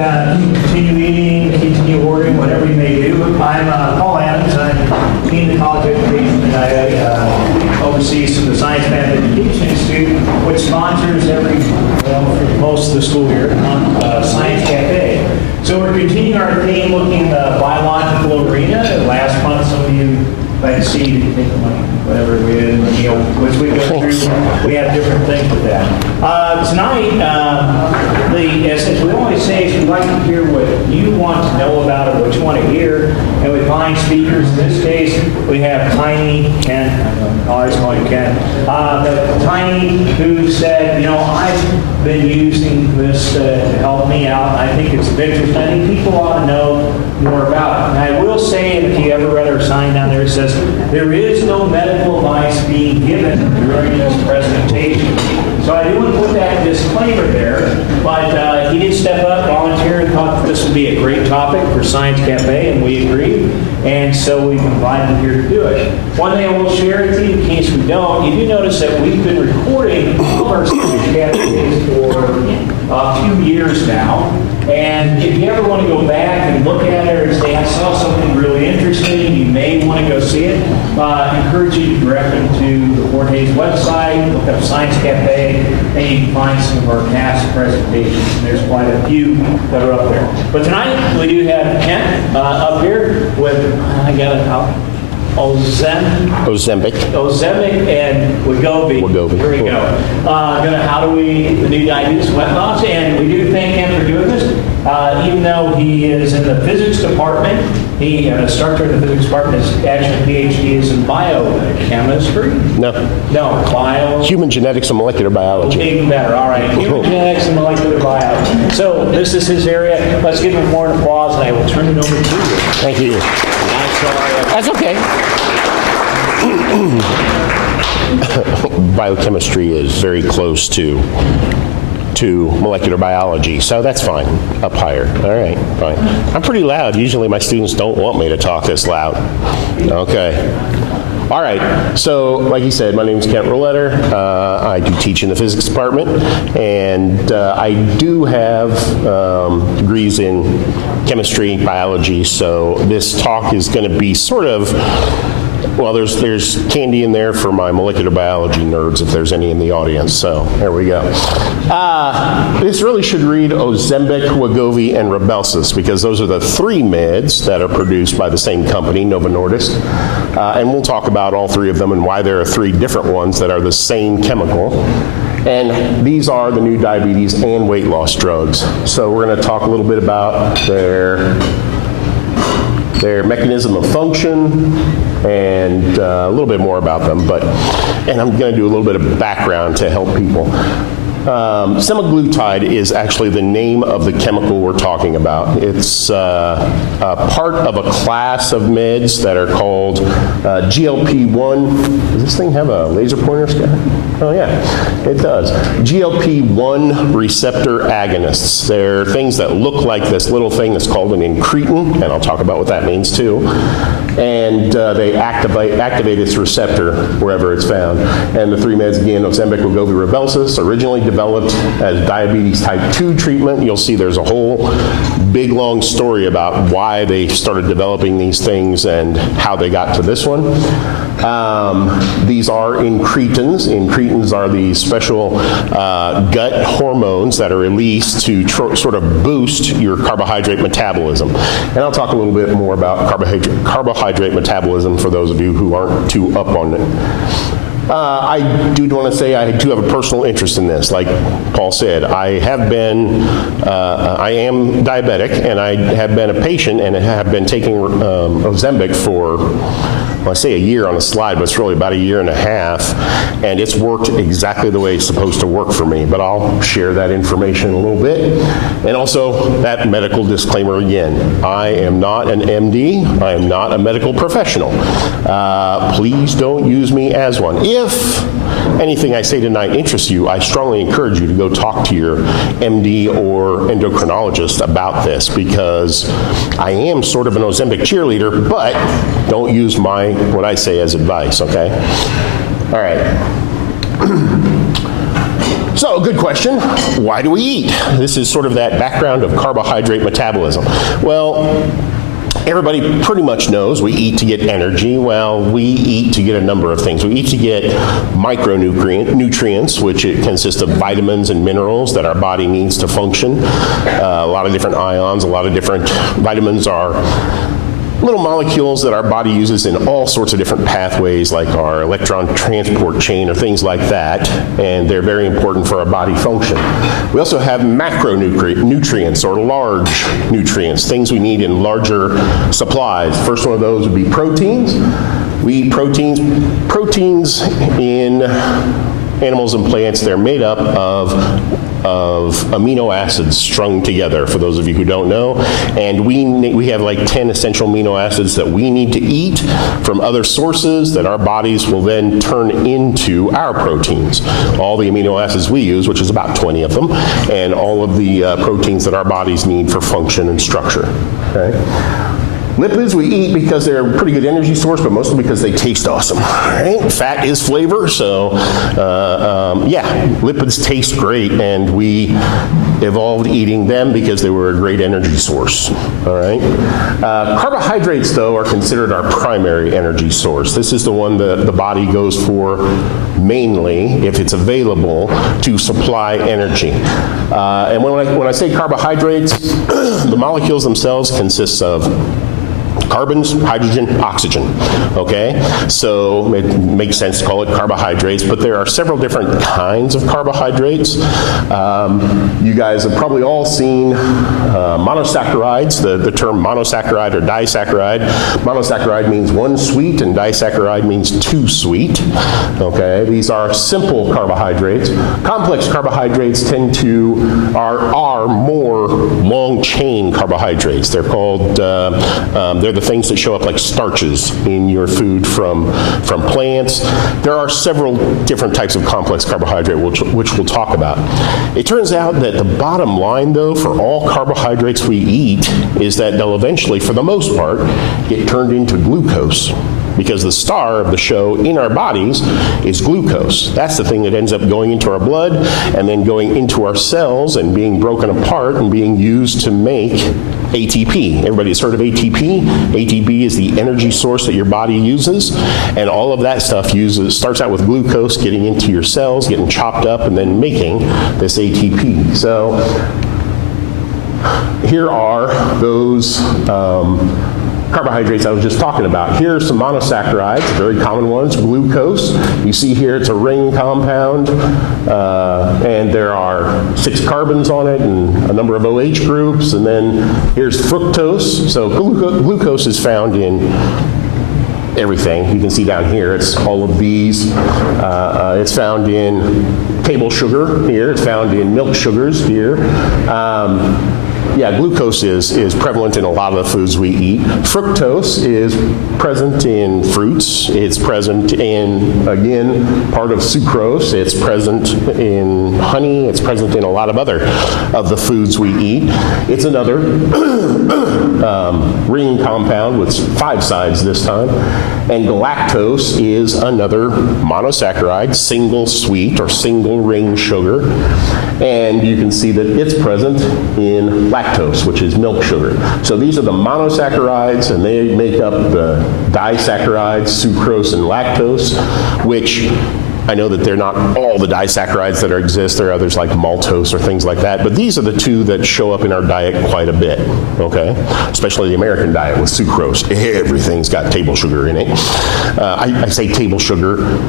continue eating, continue ordering, whatever you may do. I'm Paul Adams. I'm Dean of College Education, and I oversee the Science Math Education Institute, which sponsors for most of the school year on Science Cafe. So we're continuing our theme looking at the biological arena. Last month, some of you might have seen you take the money, whatever we did, which we go through. We have different things with that. Tonight, as we always say, is we'd like to hear what you want to know about or what you want to hear. And we find speakers. In this case, we have Ken. I always call you Ken. Tiny, who said, I've been using this to help me out. I think it's of interest. I think people ought to know more about it. And I will say, and if you ever read our sign down there, it says, there is no medical advice being given during this presentation. So I do want to put that disclaimer there, but he did step up, volunteer, and thought this would be a great topic for Science Cafe, and we agreed, and so we've invited him here to do it. One thing I will share with you, in case we don't, you do notice that we've been recording all of our Science Cafes for a few years now, and if you ever want to go back and look at it or say, I saw something really interesting, you may want to go see it, I encourage you to direct them to the Fort Hays website, look up Science Cafe, and you can find some of our past presentations. There's quite a few that are up there. But tonight, we do have Kent up here with, Ozempic and Wegovy. Here we go. The new diabetes weight loss, and we do thank him for doing this. Even though he is in the physics department, he started in the physics department. His actual PhD is in biochemistry. No, human genetics and molecular biology. Even better. All right, human genetics and molecular biology. So this is his area. Let's give him more applause, and I will turn it over to you. Thank you. That's okay. Biochemistry is very close to molecular biology, so that's fine. Up higher. All right, fine. I'm pretty loud. Usually my students don't want me to talk this loud. Okay. All right, so like you said, my name is Kent Roletter. I do teach in the physics department, and I do have degrees in chemistry, biology, so this talk is going to be sort of, well, there's candy in there for my molecular biology nerds, if there's any in the audience, so there we go. This really should read Ozempic, Wegovy, and Rybelsus, because those are the three meds that are produced by the same company, Novo Nordisk, and we'll talk about all three of them and why there are three different ones that are the same chemical. And these are the new diabetes and weight loss drugs. So we're going to talk a little bit about their mechanism of function and a little bit more about them. And I'm going to do a little bit of background to help people. Semaglutide is actually the name of the chemical we're talking about. It's a part of a class of meds that are called GLP-1. Does this thing have a laser pointer, Scott? Oh yeah, it does. GLP-1 receptor agonists. They're things that look like this little thing that's called an incretin, and I'll talk about what that means too. And they activate its receptor wherever it's found. And the three meds again, Ozempic, Wegovy, Rybelsus, originally developed as diabetes type 2 treatment. You'll see there's a whole big long story about why they started developing these things and how they got to this one. These are incretins. Incretins are the special gut hormones that are released to sort of boost your carbohydrate metabolism. And I'll talk a little bit more about carbohydrate metabolism for those of you who aren't too up on it. I do want to say I do have a personal interest in this. Like Paul said, I am diabetic, and I have been a patient and have been taking Ozempic for, well, I say a year on a slide, but it's really about a year and a half, and it's worked exactly the way it's supposed to work for me. But I'll share that information in a little bit. And also that medical disclaimer again. I am not an MD. I am not a medical professional. Please don't use me as one. If anything I say tonight interests you, I strongly encourage you to go talk to your MD or endocrinologist about this, because I am sort of an Ozempic cheerleader, but don't use what I say as advice, okay? All right. So, good question. Why do we eat? This is sort of that background of carbohydrate metabolism. Well, everybody pretty much knows we eat to get energy. Well, we eat to get a number of things. We eat to get micronutrients, which it consists of vitamins and minerals that our body needs to function. A lot of different ions, a lot of different vitamins are little molecules that our body uses in all sorts of different pathways, like our electron transport chain or things like that, and they're very important for our body function. We also have macronutrients, or large nutrients, things we need in larger supplies. First one of those would be proteins. We eat proteins in animals and plants. They're made up of amino acids strung together, for those of you who don't know. And we have like 10 essential amino acids that we need to eat from other sources that our bodies will then turn into our proteins. All the amino acids we use, which is about 20 of them, and all of the proteins that our bodies need for function and structure. Okay? Lipids we eat because they're a pretty good energy source, but mostly because they taste awesome. Right? Fat is flavor, so yeah, lipids taste great, and we evolved eating them because they were a great energy source. All right. Carbohydrates, though, are considered our primary energy source. This is the one that the body goes for mainly, if it's available, to supply energy. And when I say carbohydrates, the molecules themselves consist of carbons, hydrogen, oxygen, okay? So it makes sense to call it carbohydrates, but there are several different kinds of carbohydrates. You guys have probably all seen monosaccharides, the term monosaccharide or disaccharide. Monosaccharide means one sweet, and disaccharide means two sweet, okay? These are simple carbohydrates. Complex carbohydrates are more long-chain carbohydrates. They're called, they're the things that show up like starches in your food from plants. There are several different types of complex carbohydrate, which we'll talk about. It turns out that the bottom line, though, for all carbohydrates we eat is that they'll eventually, for the most part, get turned into glucose. Because the star of the show in our bodies is glucose. That's the thing that ends up going into our blood and then going into our cells and being broken apart and being used to make ATP. Everybody's heard of ATP? ATP is the energy source that your body uses, and all of that stuff starts out with glucose getting into your cells, getting chopped up, and then making this ATP. So here are those carbohydrates I was just talking about. Here are some monosaccharides, very common ones, glucose. You see here it's a ring compound, and there are 6 carbons on it and a number of OH groups, and then here's fructose. So glucose is found in everything. You can see down here, it's all of these. It's found in table sugar here. It's found in milk sugars here. Yeah, glucose is prevalent in a lot of the foods we eat. Fructose is present in fruits. It's present in, again, part of sucrose. It's present in honey. It's present in a lot of other of the foods we eat. It's another ring compound with 5 sides this time. And galactose is another monosaccharide, single sweet or single ring sugar. And you can see that it's present in lactose, which is milk sugar. So these are the monosaccharides, and they make up the disaccharides, sucrose and lactose, which I know that they're not all the disaccharides that exist. There are others like maltose or things like that, but these are the 2 that show up in our diet quite a bit, okay? Especially the American diet with sucrose. Everything's got table sugar in it. I say table sugar.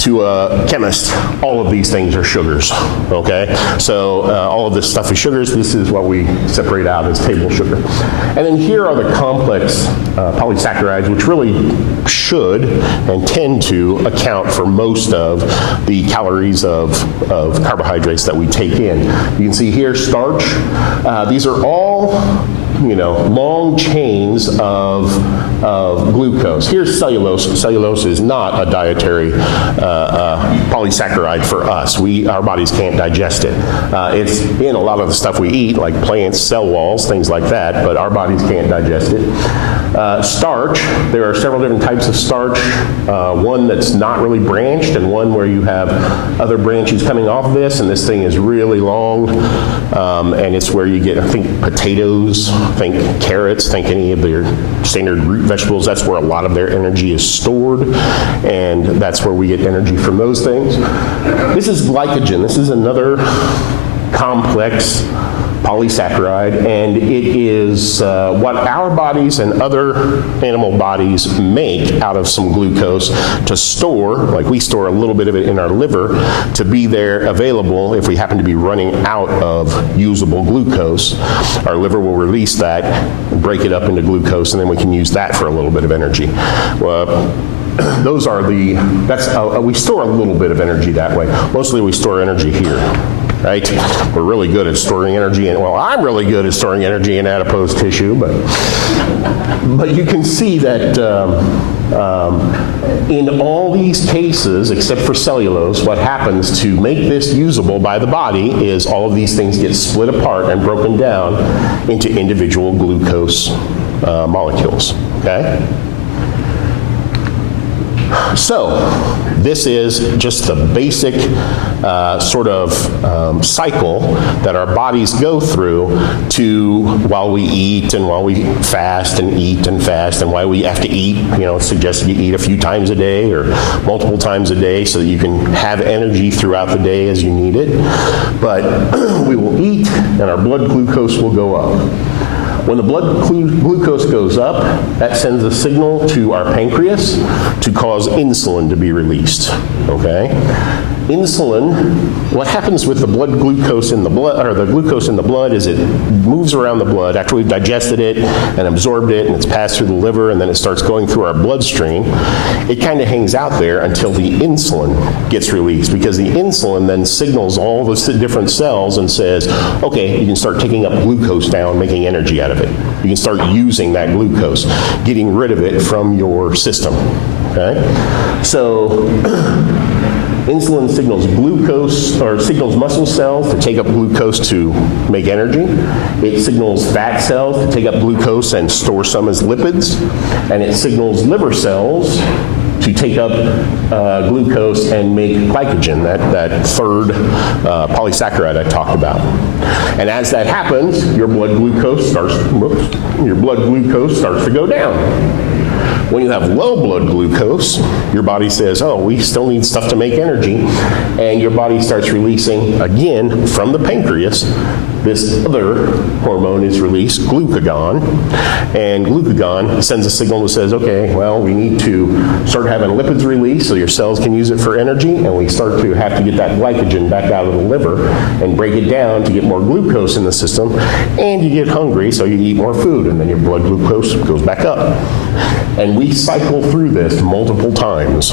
To a chemist, all of these things are sugars, okay? So all of this stuff is sugars. This is what we separate out as table sugar. And then here are the complex polysaccharides, which really should and tend to account for most of the calories of carbohydrates that we take in. You can see here starch. These are all long chains of glucose. Here's cellulose. Cellulose is not a dietary polysaccharide for us. Our bodies can't digest it. It's in a lot of the stuff we eat, like plants, cell walls, things like that, but our bodies can't digest it. Starch, there are several different types of starch. One that's not really branched, and one where you have other branches coming off of this, and this thing is really long, and it's where you get, I think, potatoes, think carrots, think any of their standard root vegetables. That's where a lot of their energy is stored, and that's where we get energy from those things. This is glycogen. This is another complex polysaccharide, and it is what our bodies and other animal bodies make out of some glucose to store, like we store a little bit of it in our liver, to be there available if we happen to be running out of usable glucose. Our liver will release that, break it up into glucose, and then we can use that for a little bit of energy. Those are we store a little bit of energy that way. Mostly we store energy here. Right? We're really good at storing energy, and I'm really good at storing energy in adipose tissue, but you can see that in all these cases, except for cellulose, what happens to make this usable by the body is all of these things get split apart and broken down into individual glucose molecules, okay? So, this is just the basic sort of cycle that our bodies go through while we eat and while we fast and eat and fast, and why we have to eat. It's suggested you eat a few times a day or multiple times a day so that you can have energy throughout the day as you need it. But we will eat and our blood glucose will go up. When the blood glucose goes up, that sends a signal to our pancreas to cause insulin to be released, okay? Insulin, what happens with the blood glucose in the blood, or the glucose in the blood, is it moves around the blood after we've digested it and absorbed it, and it's passed through the liver, and then it starts going through our bloodstream. It kind of hangs out there until the insulin gets released, because the insulin then signals all the different cells and says, okay, you can start taking up glucose now and making energy out of it. You can start using that glucose, getting rid of it from your system, okay? So, insulin signals glucose, or signals muscle cells to take up glucose to make energy. It signals fat cells to take up glucose and store some as lipids. And it signals liver cells to take up glucose and make glycogen, that third polysaccharide I talked about. And as that happens, your blood glucose starts to go down. When you have low blood glucose, your body says, oh, we still need stuff to make energy, and your body starts releasing, again, from the pancreas, this other hormone is released, glucagon, and glucagon sends a signal that says, okay, well, we need to start having lipids released so your cells can use it for energy, and we start to have to get that glycogen back out of the liver and break it down to get more glucose in the system, and you get hungry, so you eat more food, and then your blood glucose goes back up. And we cycle through this multiple times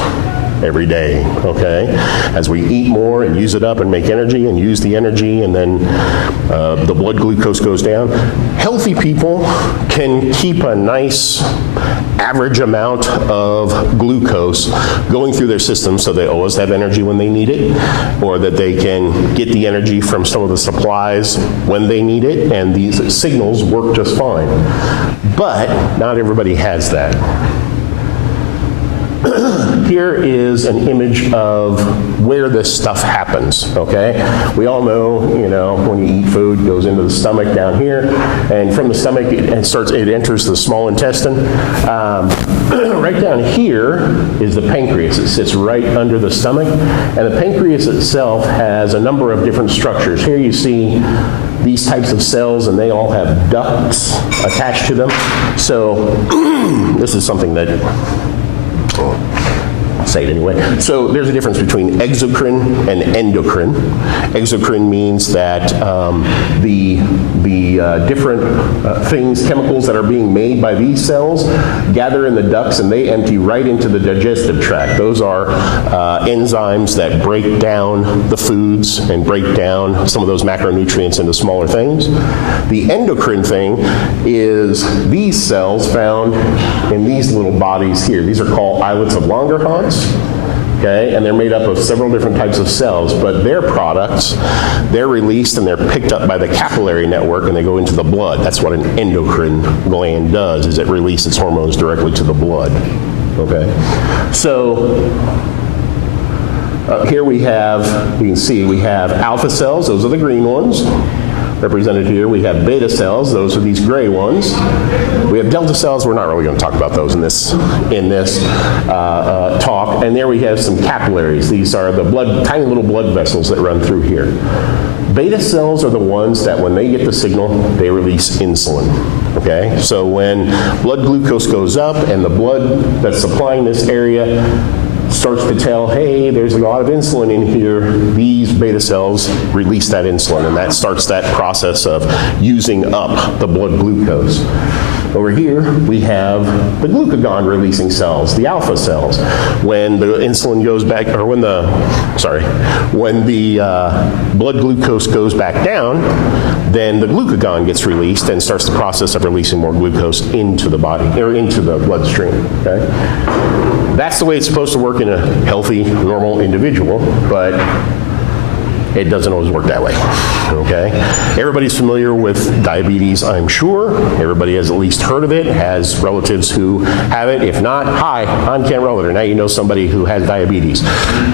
every day, okay? As we eat more and use it up and make energy and use the energy, and then the blood glucose goes down. Healthy people can keep a nice average amount of glucose going through their system so they always have energy when they need it, or that they can get the energy from some of the supplies when they need it, and these signals work just fine. But not everybody has that. Here is an image of where this stuff happens, okay? We all know, when you eat food, it goes into the stomach down here, and from the stomach, it enters the small intestine. Right down here is the pancreas. It sits right under the stomach, and the pancreas itself has a number of different structures. Here you see these types of cells, and they all have ducts attached to them. So this is something that say it anyway. So there's a difference between exocrine and endocrine. Exocrine means that the different things, chemicals that are being made by these cells gather in the ducts and they empty right into the digestive tract. Those are enzymes that break down the foods and break down some of those macronutrients into smaller things. The endocrine thing is these cells found in these little bodies here. These are called islets of Langerhans. Okay, and they're made up of several different types of cells, but their products, they're released and they're picked up by the capillary network and they go into the blood. That's what an endocrine gland does, is it releases hormones directly to the blood. Okay, so here we have, you can see, we have alpha cells, those are the green ones. Represented here, we have beta cells, those are these gray ones. We have delta cells, we're not really going to talk about those in this talk. And there we have some capillaries. These are the tiny little blood vessels that run through here. Beta cells are the ones that when they get the signal, they release insulin. Okay, so when blood glucose goes up and the blood that's supplying this area starts to tell, hey, there's a lot of insulin in here, these beta cells release that insulin, and that starts that process of using up the blood glucose. Over here, we have the glucagon releasing cells, the alpha cells. When the insulin goes back, or when the blood glucose goes back down, then the glucagon gets released and starts the process of releasing more glucose into the body, or into the bloodstream, okay? That's the way it's supposed to work in a healthy, normal individual, but it doesn't always work that way, okay? Everybody's familiar with diabetes, I'm sure. Everybody has at least heard of it, has relatives who have it. If not, hi, I'm Ken Rollader. Now you know somebody who has diabetes,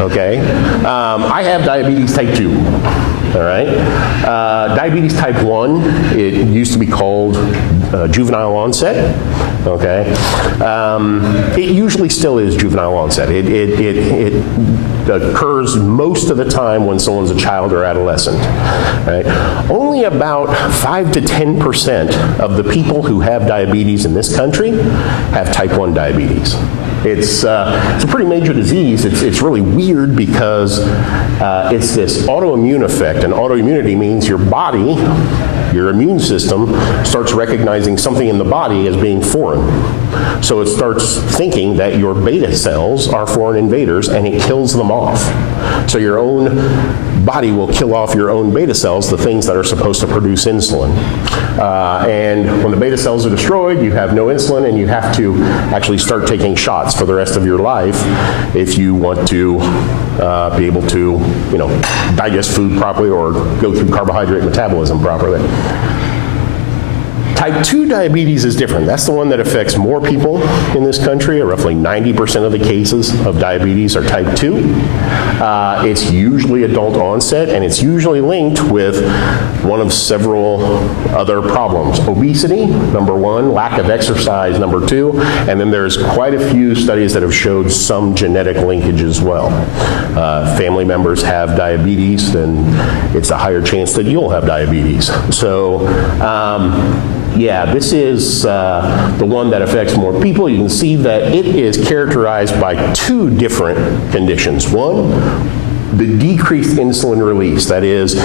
okay? I have diabetes type 2, all right? Diabetes type 1, it used to be called juvenile onset, okay? It usually still is juvenile onset. It occurs most of the time when someone's a child or adolescent, right? Only about 5 to 10% of the people who have diabetes in this country have type 1 diabetes. It's a pretty major disease. It's really weird because it's this autoimmune effect, and autoimmunity means your body, your immune system, starts recognizing something in the body as being foreign. So it starts thinking that your beta cells are foreign invaders and it kills them off. So your own body will kill off your own beta cells, the things that are supposed to produce insulin. And when the beta cells are destroyed, you have no insulin and you have to actually start taking shots for the rest of your life if you want to be able to, digest food properly or go through carbohydrate metabolism properly. Type 2 diabetes is different. That's the one that affects more people in this country. Roughly 90% of the cases of diabetes are type 2. It's usually adult onset, and it's usually linked with one of several other problems. Obesity, number one, lack of exercise, number two, and then there's quite a few studies that have showed some genetic linkage as well. Family members have diabetes, then it's a higher chance that you'll have diabetes. So, yeah, this is the one that affects more people. You can see that it is characterized by two different conditions. One, the decreased insulin release. That is,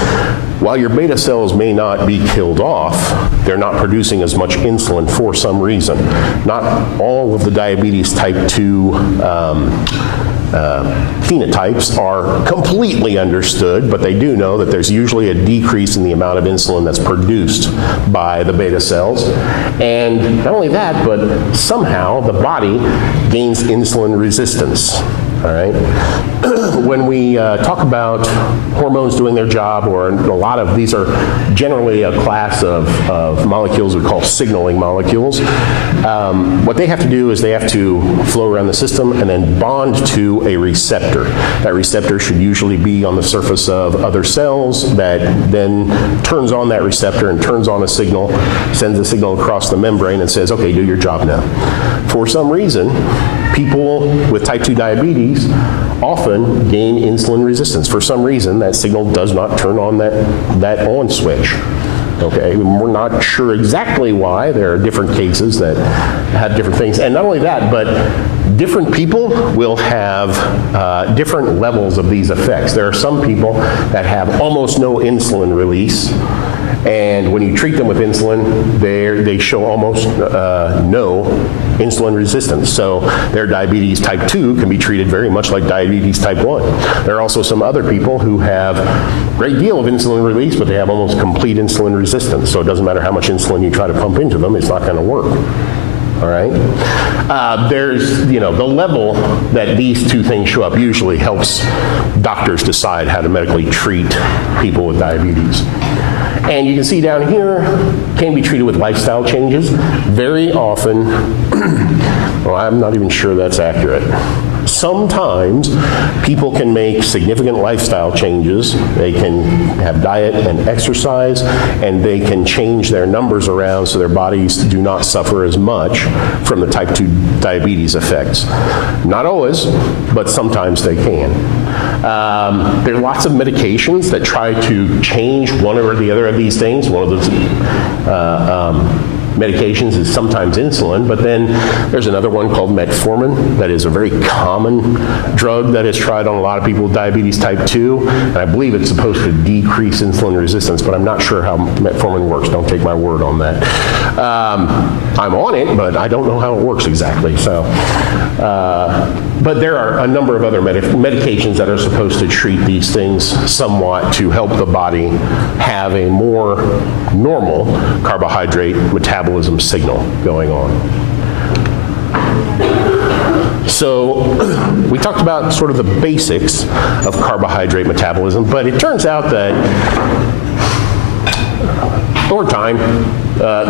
while your beta cells may not be killed off, they're not producing as much insulin for some reason. Not all of the diabetes type 2 phenotypes are completely understood, but they do know that there's usually a decrease in the amount of insulin that's produced by the beta cells. And not only that, but somehow the body gains insulin resistance. All right. When we talk about hormones doing their job, or a lot of these are generally a class of molecules we call signaling molecules. What they have to do is they have to flow around the system and then bond to a receptor. That receptor should usually be on the surface of other cells that then turns on that receptor and turns on a signal, sends a signal across the membrane and says, okay, do your job now. For some reason, people with type 2 diabetes often gain insulin resistance. For some reason, that signal does not turn on that on switch. Okay, we're not sure exactly why. There are different cases that have different things. And not only that, but Different people will have different levels of these effects. There are some people that have almost no insulin release, and when you treat them with insulin, they show almost no insulin resistance. So their diabetes type 2 can be treated very much like diabetes type 1. There are also some other people who have a great deal of insulin release, but they have almost complete insulin resistance. So it doesn't matter how much insulin you try to pump into them, it's not going to work. All right? There's, the level that these two things show up usually helps doctors decide how to medically treat people with diabetes. And you can see down here, can be treated with lifestyle changes. Very often, well, I'm not even sure that's accurate. Sometimes people can make significant lifestyle changes. They can have diet and exercise, and they can change their numbers around so their bodies do not suffer as much from the type 2 diabetes effects. Not always, but sometimes they can. There are lots of medications that try to change one or the other of these things. One of those medications is sometimes insulin, but then there's another one called metformin that is a very common drug that is tried on a lot of people with diabetes type 2, and I believe it's supposed to decrease insulin resistance, but I'm not sure how metformin works. Don't take my word on that. I'm on it, but I don't know how it works exactly. So, but there are a number of other medications that are supposed to treat these things somewhat to help the body have a more normal carbohydrate metabolism signal going on. So we talked about sort of the basics of carbohydrate metabolism, but it turns out that over time,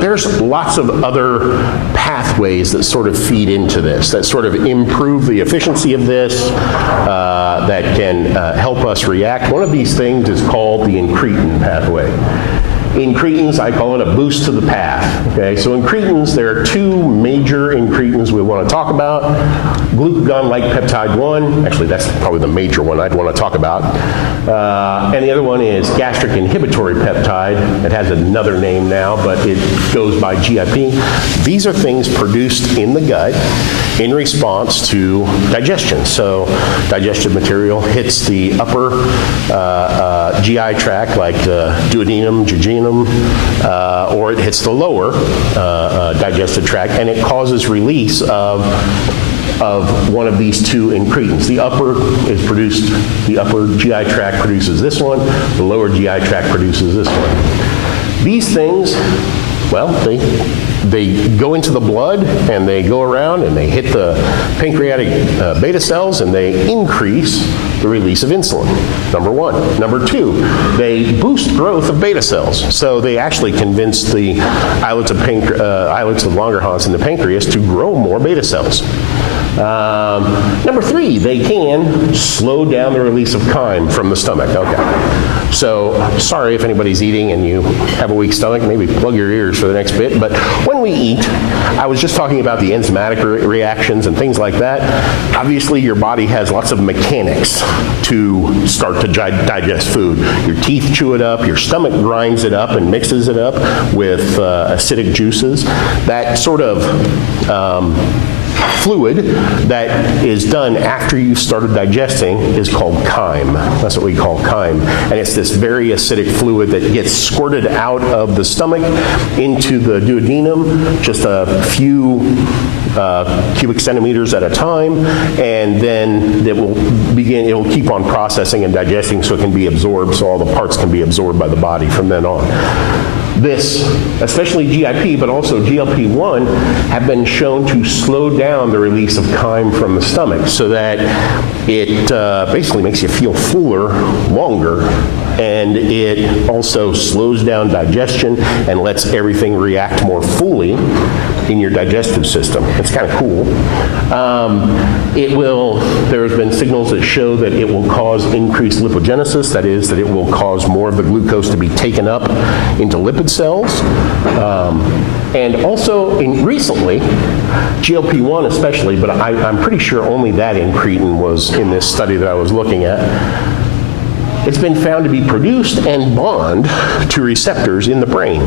there's lots of other pathways that sort of feed into this, that sort of improve the efficiency of this, that can help us react. One of these things is called the incretin pathway. Incretins, I call it a boost to the path. Okay, so incretins, there are two major incretins we want to talk about. Glucagon-like peptide 1, actually that's probably the major one I'd want to talk about. And the other one is gastric inhibitory peptide. It has another name now, but it goes by GIP. These are things produced in the gut in response to digestion. So digestive material hits the upper GI tract, like the duodenum, jejunum, or it hits the lower digestive tract, and it causes release of one of these two incretins. The upper GI tract produces this one, the lower GI tract produces this one. These things, well, they go into the blood and they go around and they hit the pancreatic beta cells and they increase the release of insulin, number one. Number two, they boost growth of beta cells. So they actually convince the islets of Langerhans in the pancreas to grow more beta cells. Number three, they can slow down the release of chyme from the stomach. Okay. So, sorry if anybody's eating and you have a weak stomach, maybe plug your ears for the next bit, but when we eat, I was just talking about the enzymatic reactions and things like that. Obviously, your body has lots of mechanics to start to digest food. Your teeth chew it up, your stomach grinds it up and mixes it up with acidic juices. That sort of fluid that is done after you've started digesting is called chyme. That's what we call chyme. And it's this very acidic fluid that gets squirted out of the stomach into the duodenum, just a few cubic centimeters at a time, and then it will keep on processing and digesting so it can be absorbed, so all the parts can be absorbed by the body from then on. This, especially GIP, but also GLP-1, have been shown to slow down the release of chyme from the stomach so that it basically makes you feel fuller longer, and it also slows down digestion and lets everything react more fully in your digestive system. It's kind of cool. There's been signals that show that it will cause increased lipogenesis, that is, that it will cause more of the glucose to be taken up into lipid cells. And also, recently, GLP-1 especially, but I'm pretty sure only that incretin was in this study that I was looking at, it's been found to be produced and bond to receptors in the brain.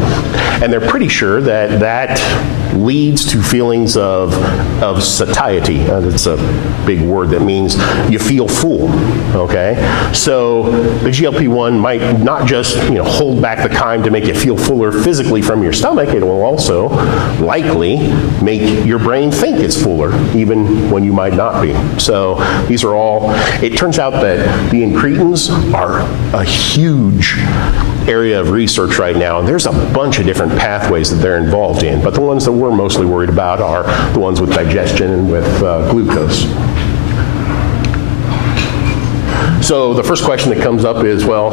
And they're pretty sure that leads to feelings of satiety. That's a big word that means you feel full, okay? So the GLP-1 might not just, hold back the chyme to make you feel fuller physically from your stomach, it will also likely make your brain think it's fuller, even when you might not be. So these are all, it turns out that the incretins are a huge area of research right now, and there's a bunch of different pathways that they're involved in, but the ones that we're mostly worried about are the ones with digestion and with glucose. So the first question that comes up is, well,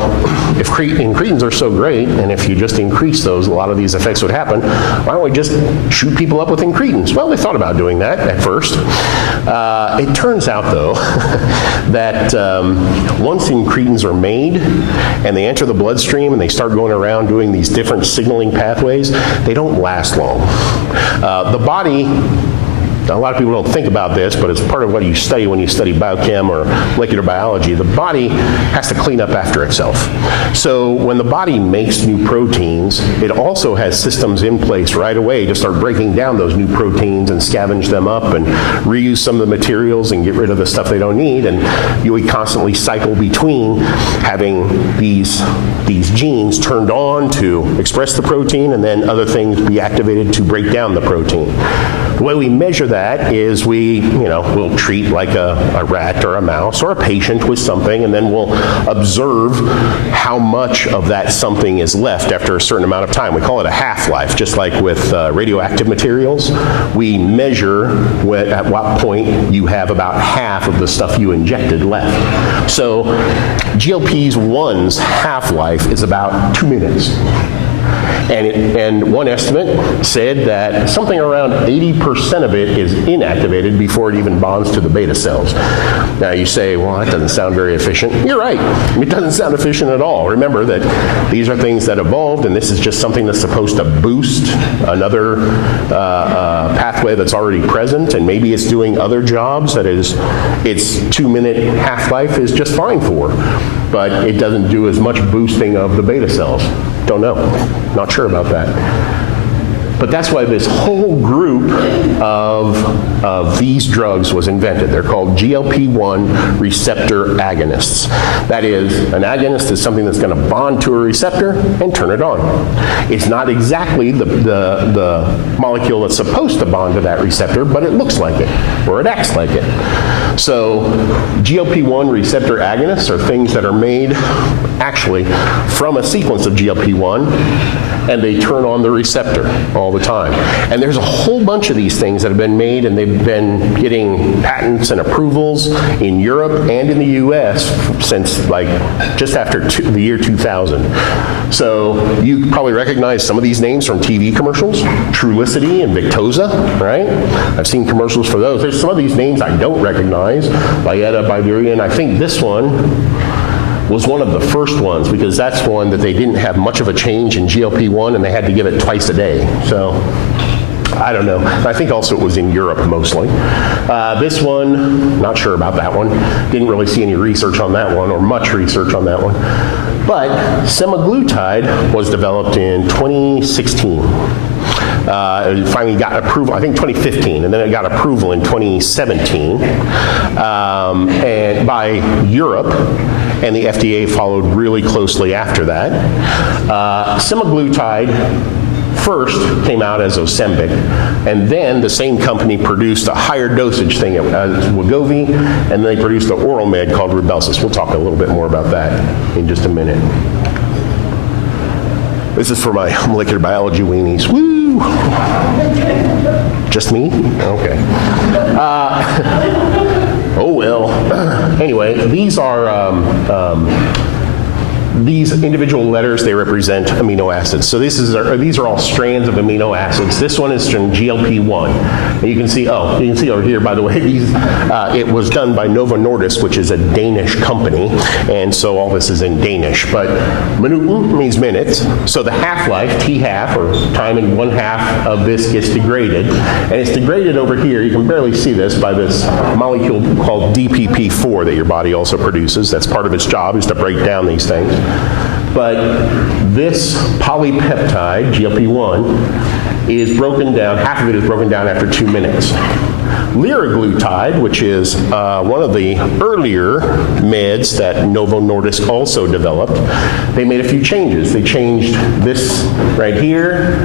if incretins are so great, and if you just increase those, a lot of these effects would happen, why don't we just shoot people up with incretins? Well, they thought about doing that at first. It turns out, though, that once incretins are made and they enter the bloodstream and they start going around doing these different signaling pathways, they don't last long. The body, a lot of people don't think about this, but it's part of what you study when you study biochem or molecular biology. The body has to clean up after itself. So when the body makes new proteins, it also has systems in place right away to start breaking down those new proteins and scavenge them up and reuse some of the materials and get rid of the stuff they don't need. And you constantly cycle between having these genes turned on to express the protein and then other things be activated to break down the protein. The way we measure that is we'll treat like a rat or a mouse or a patient with something, and then we'll observe how much of that something is left after a certain amount of time. We call it a half-life, just like with radioactive materials. We measure at what point you have about half of the stuff you injected left. So GLP-1's half-life is about 2 minutes. And one estimate said that something around 80% of it is inactivated before it even bonds to the beta cells. Now you say, well, that doesn't sound very efficient. You're right. It doesn't sound efficient at all. Remember that these are things that evolved, and this is just something that's supposed to boost another pathway that's already present, and maybe it's doing other jobs that its 2-minute half-life is just fine for. But it doesn't do as much boosting of the beta cells. Don't know. Not sure about that. But that's why this whole group of these drugs was invented. They're called GLP-1 receptor agonists. That is, an agonist is something that's going to bond to a receptor and turn it on. It's not exactly the molecule that's supposed to bond to that receptor, but it looks like it, or it acts like it. So GLP-1 receptor agonists are things that are made actually from a sequence of GLP-1, and they turn on the receptor all the time. And there's a whole bunch of these things that have been made, and they've been getting patents and approvals in Europe and in the US since just after the year 2000. So you probably recognize some of these names from TV commercials, Trulicity and Victoza, right? I've seen commercials for those. There's some of these names I don't recognize, Byetta, Bydureon. I think this one was one of the first ones, because that's one that they didn't have much of a change in GLP-1 and they had to give it twice a day. So I don't know. I think also it was in Europe mostly. This one, not sure about that one. Didn't really see any research on that one, or much research on that one. But semaglutide was developed in 2016. It finally got approval, I think 2015, and then it got approval in 2017 and by Europe, and the FDA followed really closely after that. Semaglutide first came out as Ozempic, and then the same company produced a higher dosage thing as Wegovy, and they produced an oral med called Rybelsus. We'll talk a little bit more about that in just a minute. This is for my molecular biology weenies. Woo! Just me? Okay. Oh well. Anyway, these are these individual letters, they represent amino acids. So these are all strands of amino acids. This one is from GLP-1. And you can see over here, by the way, it was done by Novo Nordisk, which is a Danish company, and so all this is in Danish. But minuten means minutes, so the half-life, T-half, or time in 1/2 of this gets degraded. And it's degraded over here, you can barely see this, by this molecule called DPP-4 that your body also produces. That's part of its job, is to break down these things. But this polypeptide, GLP-1, is broken down, half of it is broken down after 2 minutes. Liraglutide, which is one of the earlier meds that Novo Nordisk also developed, they made a few changes. They changed this right here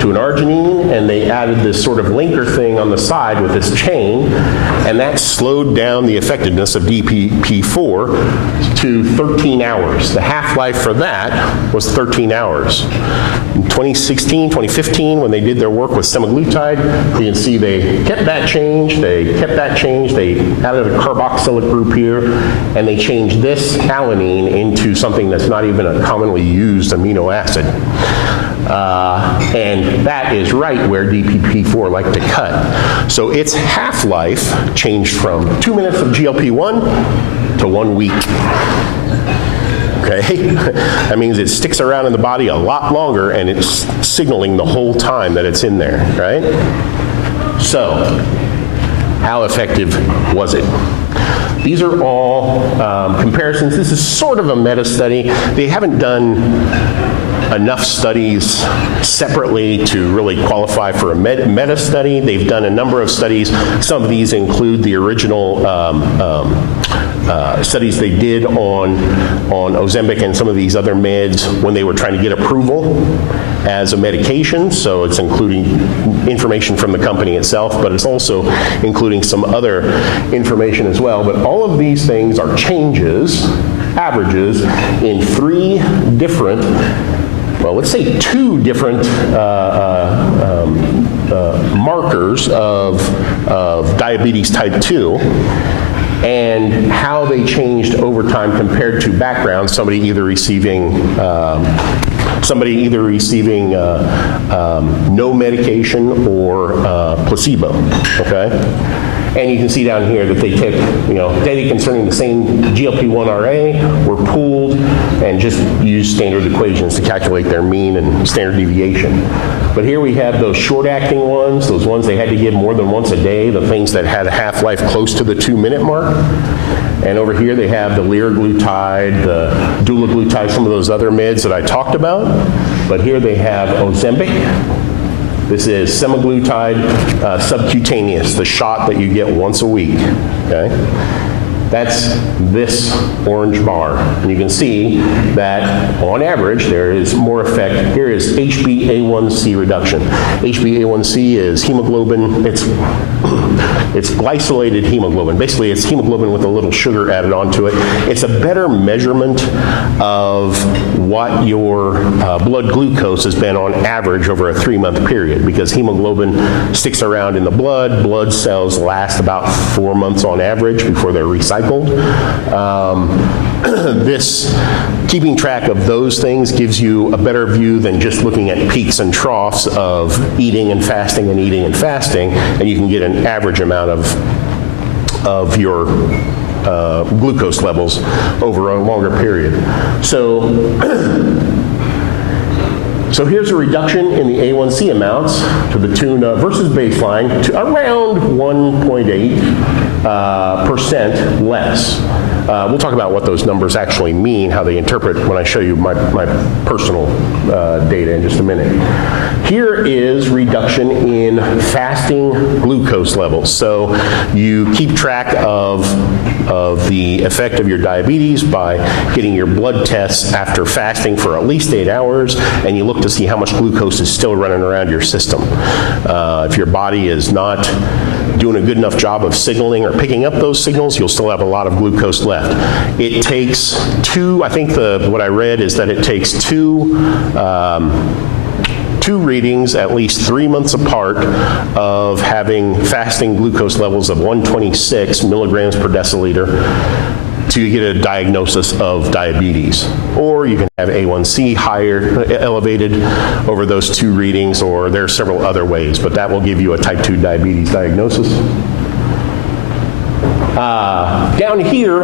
to an arginine, and they added this sort of linker thing on the side with this chain, and that slowed down the effectiveness of DPP-4 to 13 hours. The half-life for that was 13 hours. In 2016, 2015, when they did their work with semaglutide, you can see they kept that change, they added a carboxylic group here, and they changed this alanine into something that's not even a commonly used amino acid. And that is right where DPP-4 like to cut. So its half-life changed from 2 minutes of GLP-1 to 1 week. Okay? That means it sticks around in the body a lot longer, and it's signaling the whole time that it's in there, right? So, how effective was it? These are all comparisons. This is sort of a meta-study. They haven't done enough studies separately to really qualify for a meta-study. They've done a number of studies. Some of these include the original studies they did on Ozempic and some of these other meds when they were trying to get approval as a medication. So it's including information from the company itself, but it's also including some other information as well. But all of these things are changes, averages, in 3 different, well, let's say 2 different markers of diabetes type 2, and how they changed over time compared to background, somebody either receiving no medication or placebo, okay? And you can see down here that they took, data concerning the same GLP-1RA were pooled and just used standard equations to calculate their mean and standard deviation. But here we have those short-acting ones, those ones they had to give more than once a day, the things that had a half-life close to the 2-minute mark. And over here they have the liraglutide, the dulaglutide, some of those other meds that I talked about. But here they have Ozempic. This is semaglutide subcutaneous, the shot that you get once a week, okay? That's this orange bar. And you can see that on average there is more effect. Here is HbA1c reduction. HbA1c is hemoglobin, it's glycosylated hemoglobin. Basically it's hemoglobin with a little sugar added onto it. It's a better measurement of what your blood glucose has been on average over a 3-month period, because hemoglobin sticks around in the blood. Blood cells last about 4 months on average before they're recycled. This, keeping track of those things gives you a better view than just looking at peaks and troughs of eating and fasting, and you can get an average amount of your glucose levels over a longer period. So here's a reduction in the A1C amounts to the tune of, versus baseline, to around 1.8% less. We'll talk about what those numbers actually mean, how they interpret when I show you my personal data in just a minute. Here is reduction in fasting glucose levels. So you keep track of the effect of your diabetes by getting your blood tests after fasting for at least 8 hours, and you look to see how much glucose is still running around your system. If your body is not doing a good enough job of signaling or picking up those signals, you'll still have a lot of glucose left. It takes 2, I think what I read is that it takes 2 readings at least 3 months apart of having fasting glucose levels of 126 milligrams per deciliter to get a diagnosis of diabetes. Or you can have A1C elevated over those 2 readings, or there are several other ways, but that will give you a type 2 diabetes diagnosis. Down here,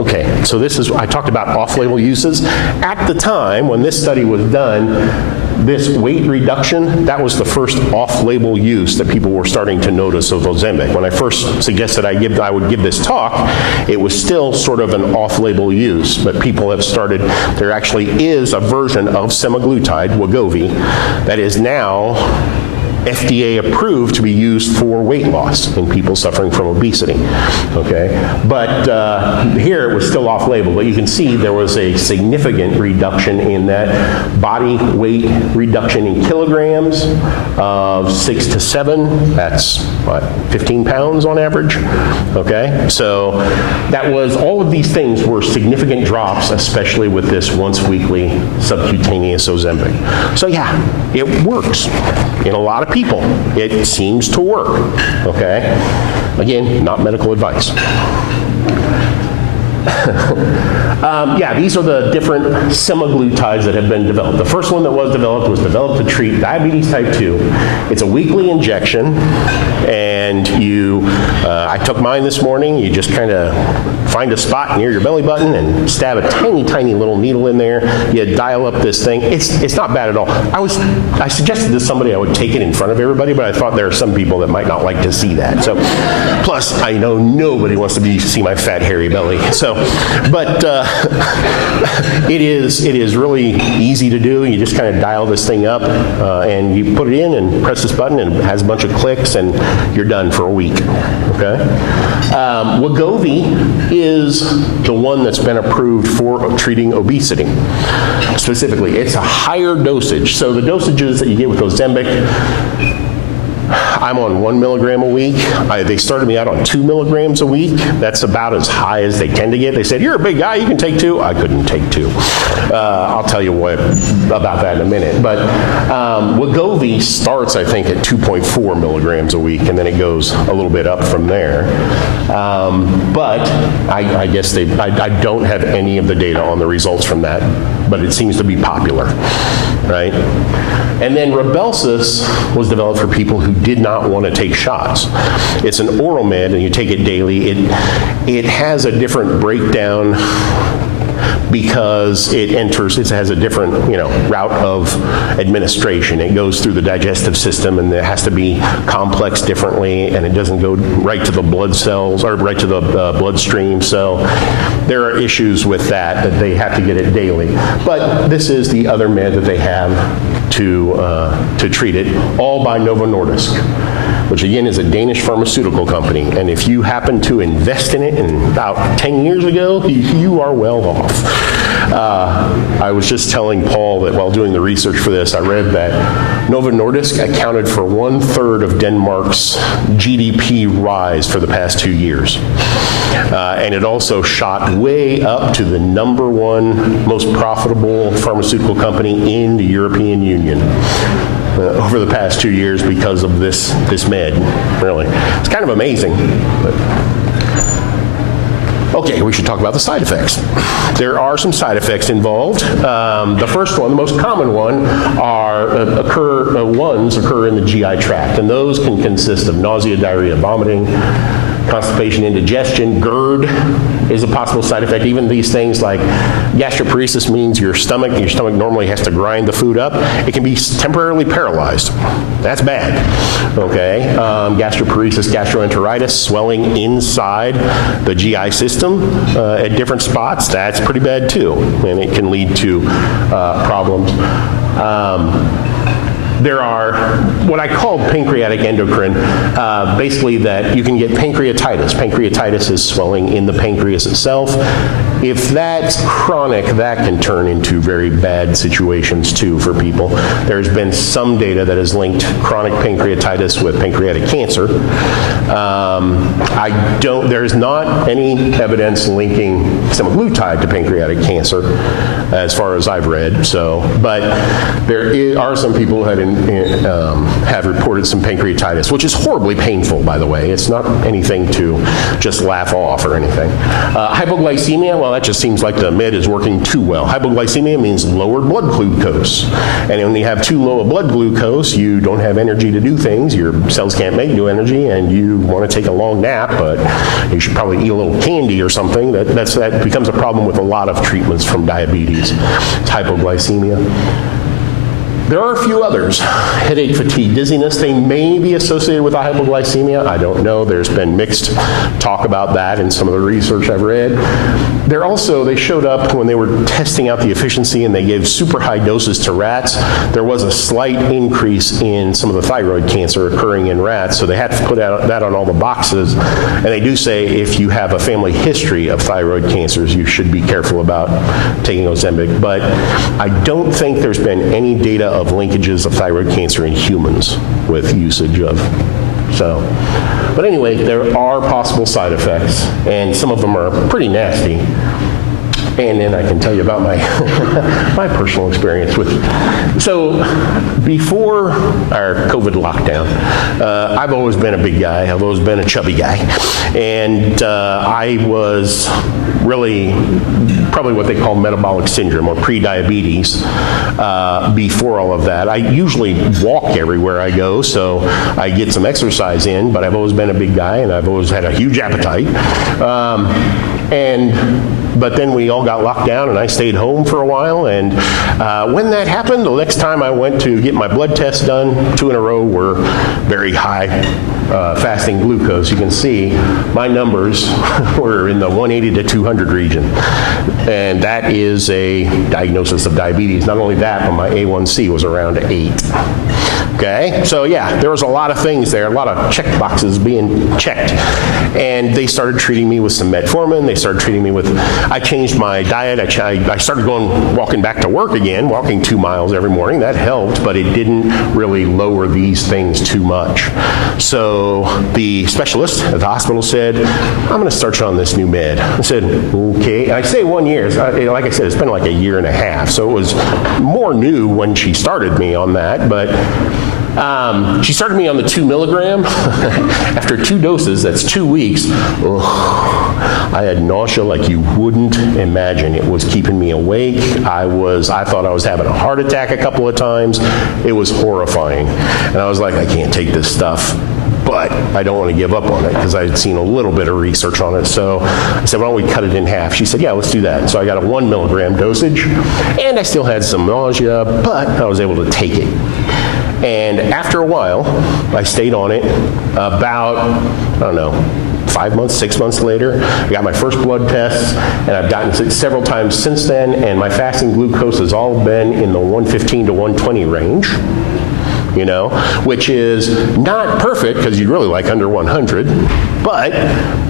okay, so this is, I talked about off-label uses. At the time when this study was done, this weight reduction, that was the first off-label use that people were starting to notice of Ozempic. When I first suggested I would give this talk, it was still sort of an off-label use, but people have started, there actually is a version of semaglutide, Wegovy, that is now FDA approved to be used for weight loss in people suffering from obesity, okay? But here it was still off-label, but you can see there was a significant reduction in that body weight reduction in kilograms of 6 to 7, that's what, 15 pounds on average, okay? So that was, all of these things were significant drops, especially with this once weekly subcutaneous Ozempic. So yeah, it works in a lot of people. It seems to work, okay? Again, not medical advice. Yeah, these are the different semaglutides that have been developed. The first one that was developed to treat diabetes type 2. It's a weekly injection, and I took mine this morning. You just kind of find a spot near your belly button and stab a tiny, tiny little needle in there. You dial up this thing. It's not bad at all. I suggested to somebody I would take it in front of everybody, but I thought there are some people that might not like to see that. So, plus I know nobody wants to see my fat, hairy belly. So, but it is really easy to do. You just kind of dial this thing up, and you put it in and press this button, and it has a bunch of clicks, and you're done for a week. Okay. Wegovy is the one that's been approved for treating obesity. Specifically, it's a higher dosage. So the dosages that you get with Ozempic, I'm on 1 milligram a week. They started me out on 2 milligrams a week. That's about as high as they tend to get. They said, you're a big guy, you can take 2. I couldn't take 2. I'll tell you about that in a minute. But Wegovy starts, I think, at 2.4 milligrams a week, and then it goes a little bit up from there. But I guess I don't have any of the data on the results from that, but it seems to be popular, right? And then Rybelsus was developed for people who did not want to take shots. It's an oral med, and you take it daily. It has a different breakdown because it has a different, route of administration. It goes through the digestive system, and it has to be complex differently, and it doesn't go right to the blood cells, or right to the bloodstream. So there are issues with that they have to get it daily. But this is the other med that they have to treat it, all by Novo Nordisk, which again is a Danish pharmaceutical company. And if you happen to invest in it about 10 years ago, you are well off. I was just telling Paul that while doing the research for this, I read that Novo Nordisk accounted for 1/3 of Denmark's GDP rise for the past 2 years. And it also shot way up to the #1 most profitable pharmaceutical company in the European Union. Over the past 2 years because of this med, really. It's kind of amazing. But. Okay, we should talk about the side effects. There are some side effects involved. The first one, the most common one, occur in the GI tract, and those can consist of nausea, diarrhea, vomiting, constipation, indigestion. GERD is a possible side effect. Even these things like gastroparesis means your stomach normally has to grind the food up. It can be temporarily paralyzed. That's bad, okay? Gastroparesis, gastroenteritis, swelling inside the GI system at different spots, that's pretty bad too, and it can lead to problems. There are what I call pancreatic endocrine, basically that you can get pancreatitis. Pancreatitis is swelling in the pancreas itself. If that's chronic, that can turn into very bad situations too for people. There's been some data that has linked chronic pancreatitis with pancreatic cancer. There's not any evidence linking semaglutide to pancreatic cancer, as far as I've read. But there are some people who have reported some pancreatitis, which is horribly painful, by the way. It's not anything to just laugh off or anything. Hypoglycemia, well, that just seems like the med is working too well. Hypoglycemia means lowered blood glucose. And when you have too low a blood glucose, you don't have energy to do things. Your cells can't make new energy, and you want to take a long nap, but you should probably eat a little candy or something. That becomes a problem with a lot of treatments from diabetes. It's hypoglycemia. There are a few others. Headache, fatigue, dizziness. They may be associated with hypoglycemia. I don't know. There's been mixed talk about that in some of the research I've read. They showed up when they were testing out the efficiency and they gave super high doses to rats. There was a slight increase in some of the thyroid cancer occurring in rats, so they had to put that on all the boxes. And they do say if you have a family history of thyroid cancers, you should be careful about taking Ozempic. But I don't think there's been any data of linkages of thyroid cancer in humans with usage of. But anyway, there are possible side effects, and some of them are pretty nasty. And then I can tell you about my my personal experience with. So before our COVID lockdown, I've always been a big guy. I've always been a chubby guy, and I was really probably what they call metabolic syndrome or pre-diabetes before all of that. I usually walk everywhere I go, so I get some exercise in, but I've always been a big guy, and I've always had a huge appetite. But then we all got locked down and I stayed home for a while, and when that happened, the next time I went to get my blood test done, 2 in a row were very high fasting glucose. You can see my numbers were in the 180 to 200 region, and that is a diagnosis of diabetes. Not only that, but my A1C was around 8. Okay, so yeah, there was a lot of things there, a lot of check boxes being checked. And they started treating me with some metformin. They started treating me with, I changed my diet. I started walking back to work again, walking 2 miles every morning. That helped, but it didn't really lower these things too much. So the specialist at the hospital said, I'm going to start you on this new med. I said, okay. And I say 1 year. Like I said, it's been like a year and a half. So it was more new when she started me on that, but she started me on the 2 milligram. After 2 doses, that's 2 weeks, I had nausea like you wouldn't imagine. It was keeping me awake. I thought I was having a heart attack a couple of times. It was horrifying. And I was like, I can't take this stuff. But I don't want to give up on it because I had seen a little bit of research on it. So I said, why don't we cut it in half? She said, yeah, let's do that. So I got a 1 milligram dosage, and I still had some nausea, but I was able to take it. And after a while, I stayed on it. About, I don't know, 5 months, 6 months later, I got my first blood tests, and I've gotten it several times since then, and my fasting glucose has all been in the 115 to 120 range. Which is not perfect because you'd really like under 100, but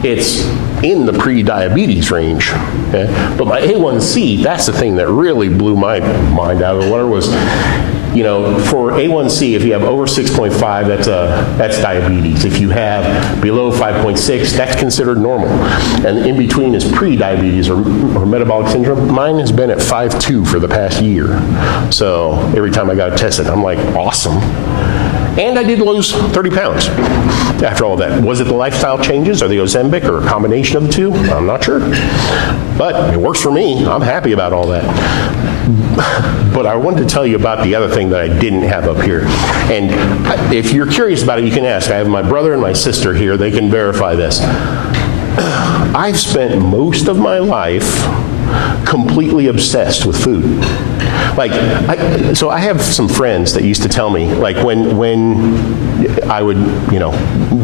it's in the pre-diabetes range. Okay? But my A1C, that's the thing that really blew my mind out of the water was, for A1C, if you have over 6.5, that's diabetes. If you have below 5.6, that's considered normal. And in between is pre-diabetes or metabolic syndrome. Mine has been at 5.2 for the past year. So every time I got tested, I'm like, awesome. And I did lose 30 pounds after all that. Was it the lifestyle changes or the Ozempic or a combination of the two? I'm not sure. But it works for me. I'm happy about all that. But I wanted to tell you about the other thing that I didn't have up here. And if you're curious about it, you can ask. I have my brother and my sister here. They can verify this. I've spent most of my life completely obsessed with food. So I have some friends that used to tell me, like when I would,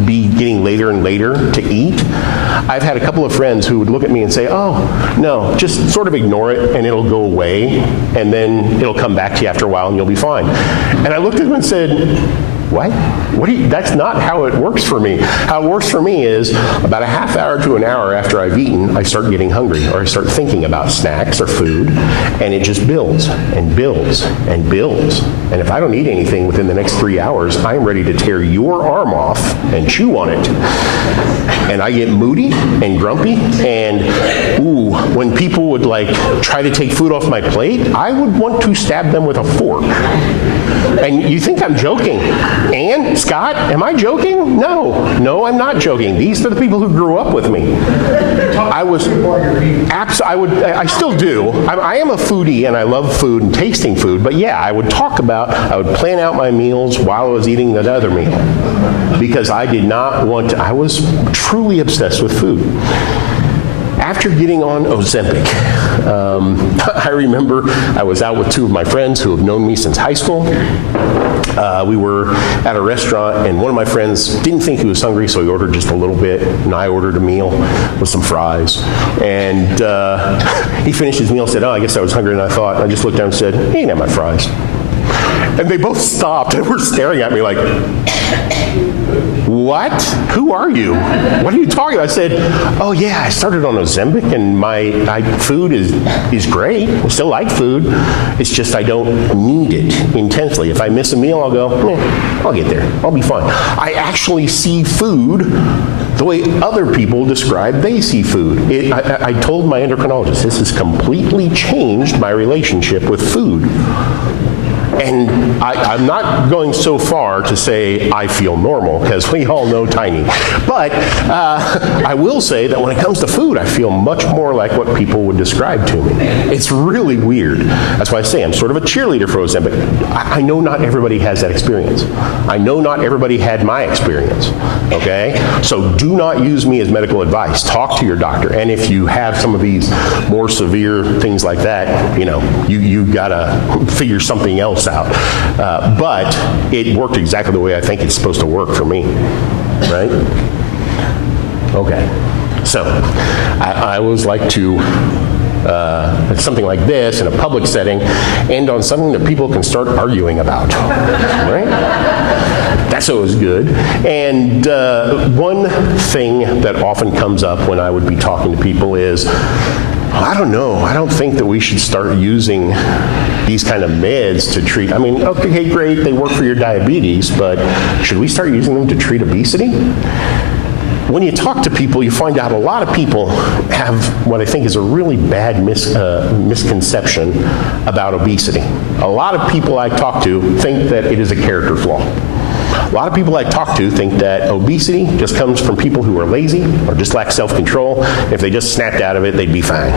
be getting later and later to eat, I've had a couple of friends who would look at me and say, oh, no, just sort of ignore it and it'll go away, and then it'll come back to you after a while and you'll be fine. And I looked at them and said, what? That's not how it works for me. How it works for me is about a half hour to an hour after I've eaten, I start getting hungry, or I start thinking about snacks or food, and it just builds and builds and builds. And if I don't eat anything within the next 3 hours, I'm ready to tear your arm off and chew on it. And I get moody and grumpy, and when people would try to take food off my plate, I would want to stab them with a fork. And you think I'm joking. Ann, Scott, am I joking? No, I'm not joking. These are the people who grew up with me. I still do. I am a foodie and I love food and tasting food, but yeah, I would plan out my meals while I was eating that other meal because I I was truly obsessed with food. After getting on Ozempic, I remember I was out with two of my friends who have known me since high school. We were at a restaurant, and one of my friends didn't think he was hungry, so he ordered just a little bit, and I ordered a meal with some fries. And he finished his meal and said, "Oh, I guess I was hungry," and I just looked down and said, "Hey, you can have my fries." And they both stopped and were staring at me like, "What? Who are you? What are you talking about?" I said, "Oh yeah, I started on Ozempic, and my food is great. I still like food. It's just I don't need it intensely. If I miss a meal, I'll go, I'll get there. I'll be fine. I actually see food the way other people describe they see food." I told my endocrinologist, this has completely changed my relationship with food. And I'm not going so far to say I feel normal, because we all know Tiny. But I will say that when it comes to food, I feel much more like what people would describe to me. It's really weird. That's why I say I'm sort of a cheerleader for Ozempic. I know not everybody has that experience. I know not everybody had my experience, okay? So do not use me as medical advice. Talk to your doctor. And if you have some of these more severe things like that, you gotta figure something else out. But it worked exactly the way I think it's supposed to work for me, right? Okay, so I always like to, something like this in a public setting, end on something that people can start arguing about, right? That's always good. And one thing that often comes up when I would be talking to people is, I don't know. I don't think that we should start using these kind of meds to treat. I mean, okay, great, they work for your diabetes, but should we start using them to treat obesity? When you talk to people, you find out a lot of people have what I think is a really bad misconception about obesity. A lot of people I talk to think that it is a character flaw. A lot of people I talk to think that obesity just comes from people who are lazy or just lack self-control. If they just snapped out of it, they'd be fine.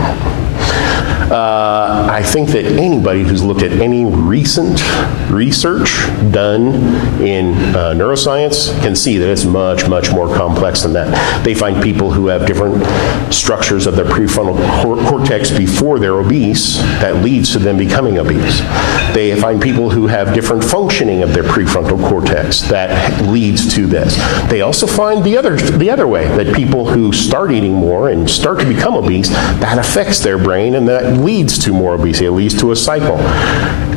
I think that anybody who's looked at any recent research done in neuroscience can see that it's much, much more complex than that. They find people who have different structures of their prefrontal cortex before they're obese that leads to them becoming obese. They find people who have different functioning of their prefrontal cortex that leads to this. They also find the other way, that people who start eating more and start to become obese, that affects their brain and that leads to more obesity. It leads to a cycle.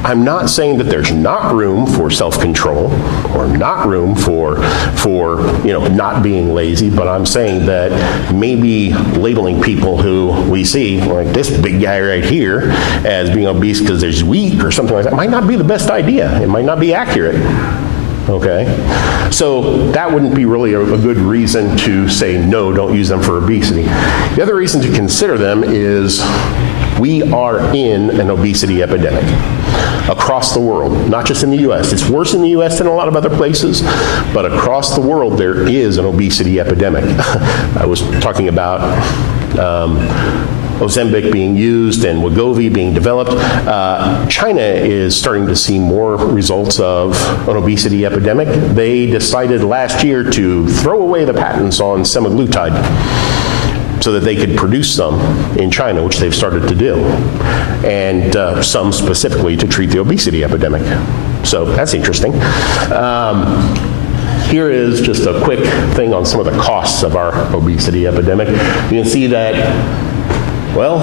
I'm not saying that there's not room for self-control or not room for not being lazy, but I'm saying that maybe labeling people who we see, like this big guy right here, as being obese because they're weak or something like that, might not be the best idea. It might not be accurate. Okay, so that wouldn't be really a good reason to say, no, don't use them for obesity. The other reason to consider them is we are in an obesity epidemic across the world, not just in the US. It's worse in the US than a lot of other places, but across the world there is an obesity epidemic. I was talking about Ozempic being used and Wegovy being developed. China is starting to see more results of an obesity epidemic. They decided last year to throw away the patents on semaglutide so that they could produce some in China, which they've started to do, and some specifically to treat the obesity epidemic. So that's interesting. Here is just a quick thing on some of the costs of our obesity epidemic. You can see that, well,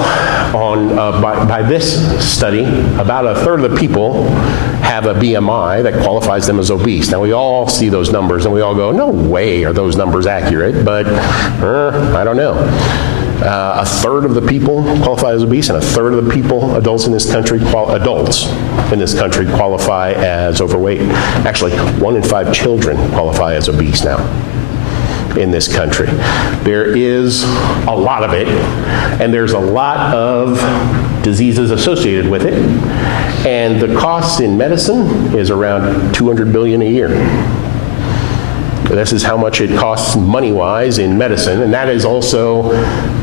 by this study, about a third of the people have a BMI that qualifies them as obese. Now, we all see those numbers and we all go, no way are those numbers accurate, but I don't know. A third of the people qualify as obese, and a third of the people, adults in this country qualify as overweight. Actually, 1 in 5 children qualify as obese now in this country. There is a lot of it, and there's a lot of diseases associated with it, and the costs in medicine is around $200 billion a year. This is how much it costs money-wise in medicine, and that is also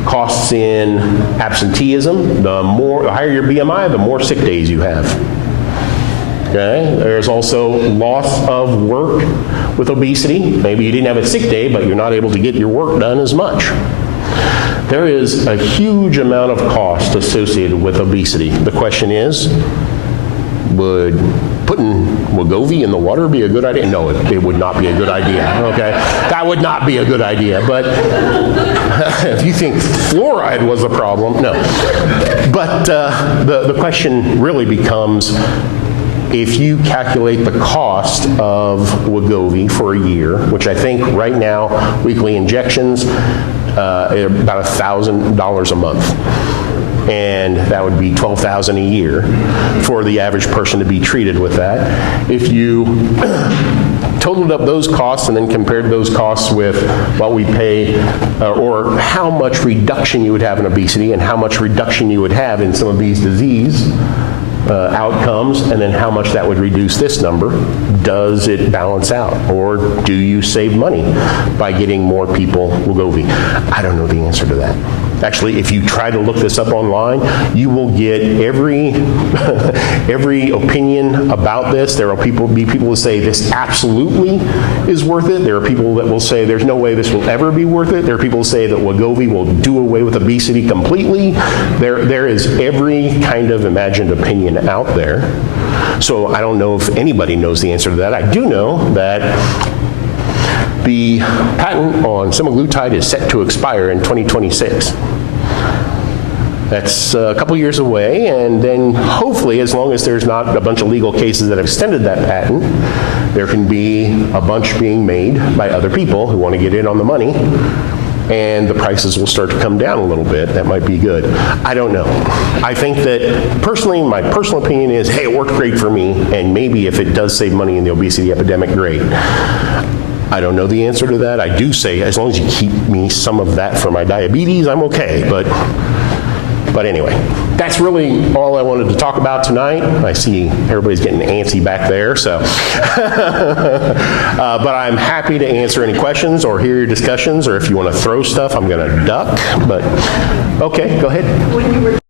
costs in absenteeism. The higher your BMI, the more sick days you have. Okay? There's also loss of work with obesity. Maybe you didn't have a sick day, but you're not able to get your work done as much. There is a huge amount of cost associated with obesity. The question is, would putting Wegovy in the water be a good idea? No, it would not be a good idea, okay? That would not be a good idea, but if you think fluoride was a problem, no. But the question really becomes, if you calculate the cost of Wegovy for a year, which I think right now, weekly injections, are about $1,000 a month. And that would be $12,000 a year for the average person to be treated with that. If you totaled up those costs and then compared those costs with what we pay, or how much reduction you would have in obesity and how much reduction you would have in some of these disease outcomes, and then how much that would reduce this number, does it balance out? Or do you save money by getting more people Wegovy? I don't know the answer to that. Actually, if you try to look this up online, you will get every opinion about this. There will be people who say this absolutely is worth it. There are people that will say there's no way this will ever be worth it. There are people who say that Wegovy will do away with obesity completely. There is every kind of imagined opinion out there. So I don't know if anybody knows the answer to that. I do know that the patent on semaglutide is set to expire in 2026. That's a couple years away, and then hopefully, as long as there's not a bunch of legal cases that have extended that patent, there can be a bunch being made by other people who want to get in on the money, and the prices will start to come down a little bit. That might be good. I don't know. I think that personally, my personal opinion is, hey, it worked great for me, and maybe if it does save money in the obesity epidemic, great. I don't know the answer to that. I do say, as long as you keep me some of that for my diabetes, I'm okay. But anyway, that's really all I wanted to talk about tonight. I see everybody's getting antsy back there, so. But I'm happy to answer any questions or hear your discussions, or if you want to throw stuff, I'm going to duck. But okay, go ahead.